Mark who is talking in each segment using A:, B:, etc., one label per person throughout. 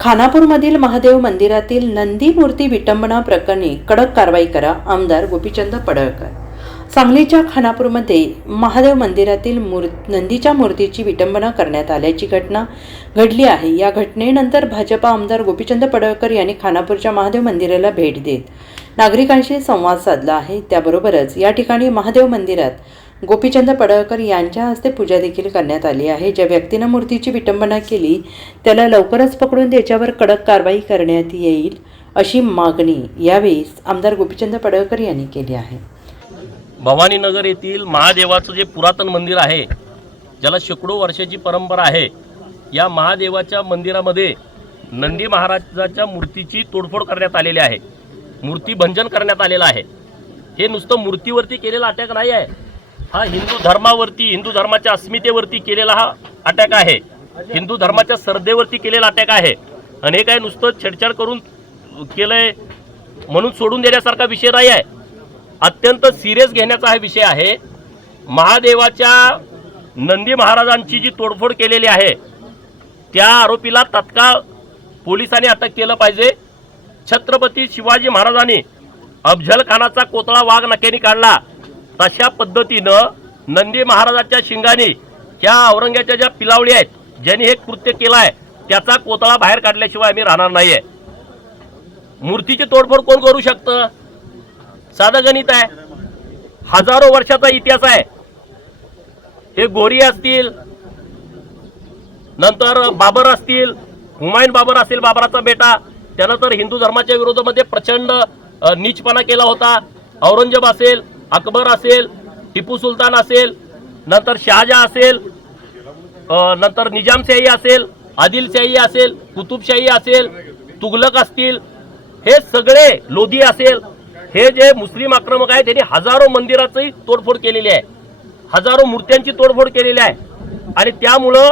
A: खानापूरमधील महादेव मंदिरातील नंदी मूर्ती विटंबना प्रकरणी कडक कारवाई करा आमदार गोपीचंद पडळकर. सांगलीच्या खानापूरमध्ये महादेव मंदिरातील मूर नंदीच्या मूर्तीची विटंबना करण्यात आल्याची घटना घडली आहे. या घटनेनंतर भाजपा आमदार गोपीचंद पडळकर यांनी खानापूरच्या महादेव मंदिराला भेट देत नागरिकांशी संवाद साधला आहे. त्याबरोबरच या ठिकाणी महादेव मंदिरात गोपीचंद पडळकर यांच्या हस्ते पूजा देखील करण्यात आली आहे. ज्या व्यक्तीनं मूर्तीची विटंबना केली त्याला लवकरच पकडून त्याच्यावर कडक कारवाई करण्यात येईल अशी मागणी यावेळी आमदार गोपीचंद पडळकर यांनी केली आहे.
B: भवानीनगर येथील महादेवाचं जे पुरातन मंदिर आहे ज्याला शेकडो वर्षाची परंपरा आहे या महादेवाच्या मंदिरामध्ये नंदी महाराजाच्या मूर्तीची तोडफोड करण्यात आलेली आहे. मूर्ती भंजन करण्यात आलेलं आहे. हे नुसतं मूर्तीवरती केलेलं अटॅक नाही आहे. हा हिंदू धर्मावरती हिंदू धर्माच्या अस्मितेवरती केलेला हा अटॅक आहे. हिंदू धर्माच्या श्रद्धेवरती केलेला अटॅक आहे. आणि हे काय नुसतं छेडछाड करून केलंय म्हणून सोडून देण्यासारखा विषय नाही आहे. अत्यंत सिरियस घेण्याचा हा विषय आहे. महादेवाच्या नंदी महाराजांची जी तोडफोड केलेली आहे त्या आरोपीला तत्काळ पोलिसांनी अटक केलं पाहिजे. छत्रपती शिवाजी महाराजांनी अफजल खानाचा कोतळा वाघ नक्याने काढला. तशा पद्धतीनं नंदी महाराजाच्या शिंगाने ज्या औरंग्याच्या ज्या पिलावळी आहेत ज्यांनी हे कृत्य केलं आहे त्याचा कोतळा बाहेर काढल्याशिवाय आम्ही राहणार नाही आहे मूर्तीची तोडफोड कोण करू शकतं? साधं गणित आहे. हजारो वर्षाचा इतिहास आहे. हे गोरी असतील नंतर बाबर असतील हुमायून बाबर असतील बाबराचा बेटा त्यानं तर हिंदू धर्माच्या विरोधामध्ये प्रचंड नीचपणा केला होता औरंगजेब असेल अकबर असेल टिपू सुलतान असेल नंतर शहाजहा असेल नंतर निजामशाही असेल आदिलशाही असेल कुतुबशाही असेल तुगलक असतील हे सगळे लोधी असेल हे जे मुस्लिम आक्रमक आहे त्यांनी हजारो मंदिराचंही तोडफोड केलेली आहे. हजारो मूर्त्यांची तोडफोड केलेली आहे. आणि त्यामुळं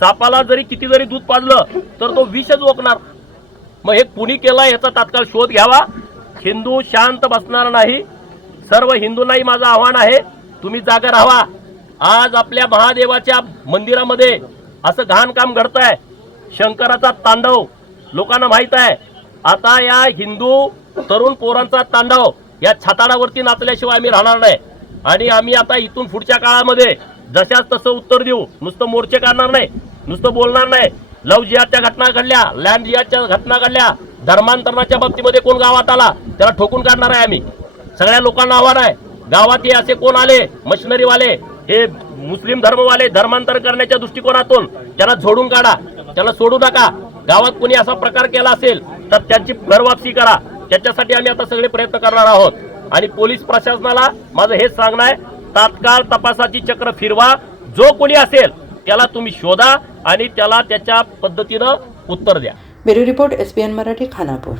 B: सापाला जरी किती जरी दूध पाजलं तर तो विषच ओकणार. मग हे कुणी केलं याचा तात्काळ शोध घ्यावा. हिंदू शांत बसणार नाही. सर्व हिंदूंनाही माझं आव्हान आहे. तुम्ही जागा राहा आज आपल्या महादेवाच्या मंदिरामध्ये असं घाण काम घडत आहे शंकराचा तांडव लोकांना माहीत आहे. आता या हिंदू तरुण पोरांचा तांडव या छाताडावरती नाचल्याशिवाय आम्ही राहणार नाही. आणि आम्ही आता इथून पुढच्या काळामध्ये जशाच तसं उत्तर देऊ. नुसतं मोर्चे काढणार नाही. नुसतं बोलणार नाही. लव जिहादच्या घटना घडल्या लँड जिहादच्या घटना घडल्या. धर्मांतरणाच्या बाबतीमध्ये कोण गावात आला त्याला ठोकून काढणार आहे आम्ही. सगळ्या लोकांना आव्हान आहे. गावात हे असे कोण आले? मशिनरीवाले. हे मुस्लिम धर्मवाले धर्मांतर करण्याच्या दृष्टिकोनातून त्याला झोडून काढा. त्याला सोडू नका. गावात कोणी असा प्रकार केला असेल तर त्यांची घरवापसी करा. त्याच्यासाठी आम्ही आता सगळे प्रयत्न करणार आहोत. आणि पोलीस प्रशासनाला माझं हेच सांगणं आहे तात्काळ तपासाची चक्र फिरवा. जो कोणी असेल त्याला तुम्ही शोधा आणि त्याला त्याच्या पद्धतीनं उत्तर द्या.
A: Bureau report S Marathi Khanapur.